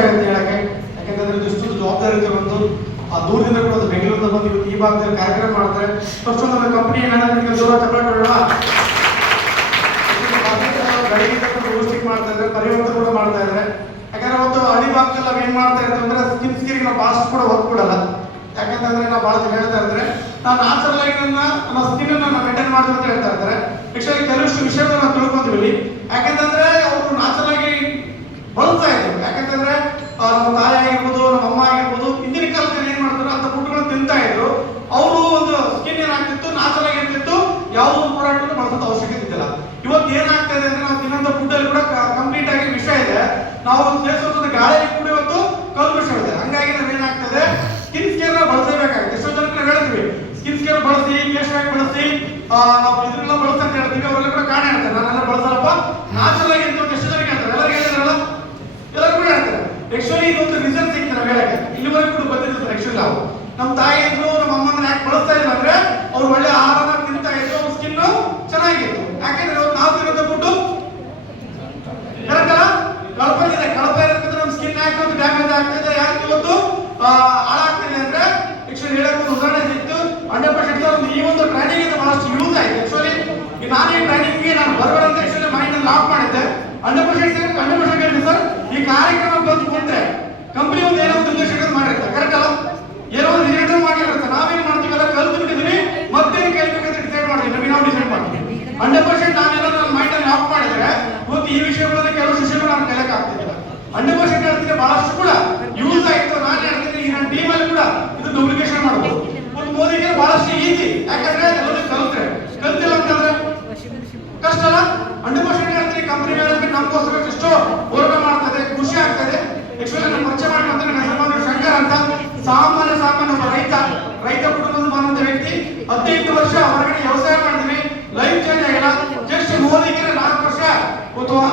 ಆಗುತ್ತೆ ಹೇಳಕ್ಕೆ. ಯಾಕಂತಂದ್ರೆ ಇಷ್ಟು ಜವಾಬ್ದಾರಿ ತಗೊಂಡು ಆ ದೂರದಿಂದ ಕೂಡ ಬೆಂಗಳೂರಿಂದ ಬಂದು ಇವತ್ತು ಈ ಭಾಗದಲ್ಲಿ ಕಾರ್ಯಕ್ರಮ ಮಾಡ್ತಾರೆ. ಫಸ್ಟ್ ನಮ್ಮ ಕಂಪನಿ ಏನಾದ್ರೆ ದೂರ ತಗೊಳ್ಳೋಣ ಗೋಷ್ಠಿ ಮಾಡ್ತಾ ಇದ್ದಾರೆ, ಪರಿವರ್ತನೆ ಕೂಡ ಮಾಡ್ತಾ ಇದ್ದಾರೆ. ಯಾಕಂದ್ರೆ ಒಂದು ಹಳ್ಳಿ ಭಾಗದಲ್ಲಿ ನಾವು ಏನ್ ಮಾಡ್ತಾ ಇರ್ತೀವಿ ಅಂದ್ರೆ ಸ್ಕಿನ್ಸ್ಗೆ ನಾವು ಭಾಷೆ ಕೂಡ ಒತ್ತು ಕೊಡಲ್ಲ. ಯಾಕಂತಂದ್ರೆ ನಾವು ಬಹಳ ಜನ ಹೇಳ್ತಾ ಇರ್ತಾರೆ ನಾವು ನ್ಯಾಚುರಲ್ ಆಗಿ ನಮ್ಮ ಸ್ಕಿನ್ ಅನ್ನ ಮೇಂಟೈನ್ ಮಾಡ್ತೀವಿ ಅಂತ ಹೇಳ್ತಾ ಇರ್ತಾರೆ. ಆಕ್ಚುಲಿ ಕೆಲವಷ್ಟು ವಿಷಯಗಳನ್ನ ನಾವು ತಿಳ್ಕೊಂತೀವಿ. ಯಾಕಂತಂದ್ರೆ ಅವರು ನ್ಯಾಚುರಲ್ ಆಗಿ ಬಳಸ್ತಾ ಇದ್ದೀವಿ. ಯಾಕಂತಂದ್ರೆ ನಮ್ಮ ತಾಯಿ ಆಗಿರ್ಬೋದು, ನಮ್ಮ ಅಮ್ಮ ಆಗಿರ್ಬೋದು, ಹಿಂದಿನ ಕಾಲದಲ್ಲಿ ಏನ್ ಮಾಡ್ತಾರೆ ಅಂತ ಫುಡ್ಗಳನ್ನ ತಿಂತಾ ಇದ್ರು. ಅವರು ಒಂದು ಸ್ಕಿನ್ ಏನಾಗ್ತಿತ್ತು, ನ್ಯಾಚುರಲ್ ಆಗಿ ಇರ್ತಿತ್ತು, ಯಾವುದೋ ಒಂದು ಪ್ರಾಡಕ್ಟ್ ಬಳಸೋದು ಅವಶ್ಯಕತೆ ಇದ್ದಿಲ್ಲ. ಇವತ್ತು ಏನಾಗ್ತಾ ಇದೆ ಅಂದ್ರೆ ನಾವು ತಿನ್ನೋಂಥ ಫುಡ್ ಅಲ್ಲಿ ಕೂಡ ಕಂಪ್ಲೀಟ್ ಆಗಿ ವಿಷ ಇದೆ. ನಾವು ಸೇವಿಸುವಂತ ಗಾಳಿಯಲ್ಲಿ ಕೂಡ ಇವತ್ತು ಕಲ್ಲು ವಿಷ ಇದೆ. ಹಂಗಾಗಿ ನಾವು ಏನಾಗ್ತದೆ ಸ್ಕಿನ್ ಕೇರ್ ಬಳಸಬೇಕಾಗುತ್ತೆ. ಎಷ್ಟೋ ಜನಕ್ಕೆ ನಾವು ಹೇಳ್ತೀವಿ ಸ್ಕಿನ್ ಕೇರ್ ಬಳಸಿ, ಫೇಸ್ ಪ್ಯಾಕ್ ಬಳಸಿ, ನಾವು ಇದನ್ನೆಲ್ಲ ಬಳಸಿ ಅಂತ ಹೇಳ್ತೀವಿ. ಅವರೆಲ್ಲ ಕೂಡ ಕಾರಣ ಹೇಳ್ತಾರೆ ನಾನೆಲ್ಲ ಬಳಸಲ್ಲಪ್ಪ, ನ್ಯಾಚುರಲ್ ಆಗಿ ಅಂತ ಎಷ್ಟು ಜನಕ್ಕೆ ಹೇಳ್ತಾರೆ, ಎಲ್ಲರಿಗೂ ಹೇಳ್ತಾರಲ್ಲ, ಎಲ್ಲರೂ ಕೂಡ ಹೇಳ್ತಾರೆ. ಆಕ್ಚುಲಿ ಇದೊಂದು ರೀಸನ್ ಸಿಕ್ಕಿದೆ ನಾವು ಹೇಳಕ್ಕೆ. ಇಲ್ಲಿವರೆಗೂ ಕೂಡ ಬಂದಿದ್ದು ಸರ್. ಆಕ್ಚುಲಿ ನಾವು ನಮ್ಮ ತಾಯಿಯನ್ನು ನಮ್ಮ ಅಮ್ಮನ ಯಾಕೆ ಬಳಸ್ತಾ ಇಲ್ಲ ಅಂದ್ರೆ ಅವ್ರು ಒಳ್ಳೆ ಆಹಾರನ ತಿಂತಾ ಇದ್ರು, ಅವ್ರ ಸ್ಕಿನ್ ಚೆನ್ನಾಗಿತ್ತು. ಯಾಕೆಂದ್ರೆ ನಾವು ತಿನ್ನೋದು ಫುಡ್ ಕಳಪ ಇದೆ, ಕಳಪ ಇರೋದ್ರಿಂದ ನಮ್ಮ ಸ್ಕಿನ್ ಯಾಕೆ ಡ್ಯಾಮೇಜ್ ಆಗ್ತಿದೆ, ಯಾಕೆ ಇವತ್ತು ಹಾಳಾಗ್ತಿದೆ ಅಂದ್ರೆ ಆಕ್ಚುಲಿ ಹೇಳಕ್ಕೆ ಒಂದು ಉದಾಹರಣೆ ಸಿಕ್ತು. 100% ಈ ಒಂದು ಟ್ರೈನಿಂಗ್ ಇಂದ ಬಹಳಷ್ಟು ಯೂಸ್ ಆಯ್ತು. ಆಕ್ಚುಲಿ ನಾನು ಈ ಟ್ರೈನಿಂಗ್ಗೆ ನಾನು ಬರಬೇಡ ಅಂತ ಆಕ್ಚುಲಿ ಮೈಂಡ್ ಲಾಕ್ ಮಾಡಿದ್ದೆ. 100% ಹೇಳಿದೆ ಸರ್. ಈ ಕಾರ್ಯಕ್ರಮ ಬಂದು ಮುಂದೆ ಕಂಪನಿ ಒಂದು ಏನೋ ಒಂದು ಉದ್ದೇಶ ಮಾಡಿರುತ್ತೆ, ಕರೆಕ್ಟ್ ಅಲ್ಲ? ಏನೋ ಒಂದು ರಿಲೇಟರ್ ಮಾಡಿರುತ್ತೆ. ನಾವೇನ್ ಮಾಡ್ತೀವಿ ಎಲ್ಲ ಕಲ್ತು ಬಿಟ್ಟಿದ್ವಿ, ಮತ್ತೆ ಕಲಿಬೇಕಂತ ಡಿಸೈಡ್ ಮಾಡಿದ್ವಿ. ನಾವು ಡಿಸೈಡ್ ಮಾಡ್ತೀವಿ 100% ನಾವೇನೋ ನನ್ನ ಮೈಂಡ್ ಅಲ್ಲಿ ಲಾಕ್ ಮಾಡಿದ್ರೆ ಇವತ್ತು ಈ ವಿಷಯಗಳನ್ನ ಕೆಲವು ವಿಷಯಗಳು ನಾನು ಕಲಿಯಕ್ಕೆ ಆಗ್ತಿಲ್ಲ. 100% ಹೇಳ್ತೀನಿ ಬಹಳಷ್ಟು ಕೂಡ ಯೂಸ್ ಆಯ್ತು. ನಾನು ಹೇಳ್ತೀನಿ ಈ ನನ್ನ ಟೀಮ್ ಅಲ್ಲಿ ಕೂಡ ಇದು ಡೂಪ್ಲಿಕೇಶನ್ ಮಾಡಬಹುದು. ಒಂದು ಮೋದಿಗೆ ಬಹಳಷ್ಟು ಈಸಿ. ಯಾಕಂದ್ರೆ ಎಲ್ಲರೂ ಕಲ್ತಿಲ್ಲ ಅಂತಂದ್ರೆ ಕಷ್ಟ ಅಲ್ಲ. 100% ಹೇಳ್ತೀನಿ ಕಂಪನಿ ಮ್ಯಾನೇಜ್ಮೆಂಟ್ ನಮಗೋಸ್ಕರ ಎಷ್ಟೋ ಹೋರಾಟ ಮಾಡ್ತಾ ಇದೆ, ಖುಷಿ ಆಗ್ತಾ ಇದೆ. ಆಕ್ಚುಲಿ ನಾನು ಪರಿಚಯ ಮಾಡ್ಕೊಂತೀನಿ, ನನ್ನ ಹೆಸರು ಶಂಕರ್ ಅಂತ. ಸಾಮಾನ್ಯ ಒಬ್ಬ ರೈತ ಕುಟುಂಬದ ಬಂದ ವ್ಯಕ್ತಿ. 15 ವರ್ಷ ಹೊರಗಡೆ ವ್ಯವಸಾಯ ಮಾಡಿದ್ವಿ, ಲೈಫ್ ಚೇಂಜ್ ಆಗಿಲ್ಲ. ಜಸ್ಟ್ ಮೋದಿಗೆ 4 ವರ್ಷ ಅಥವಾ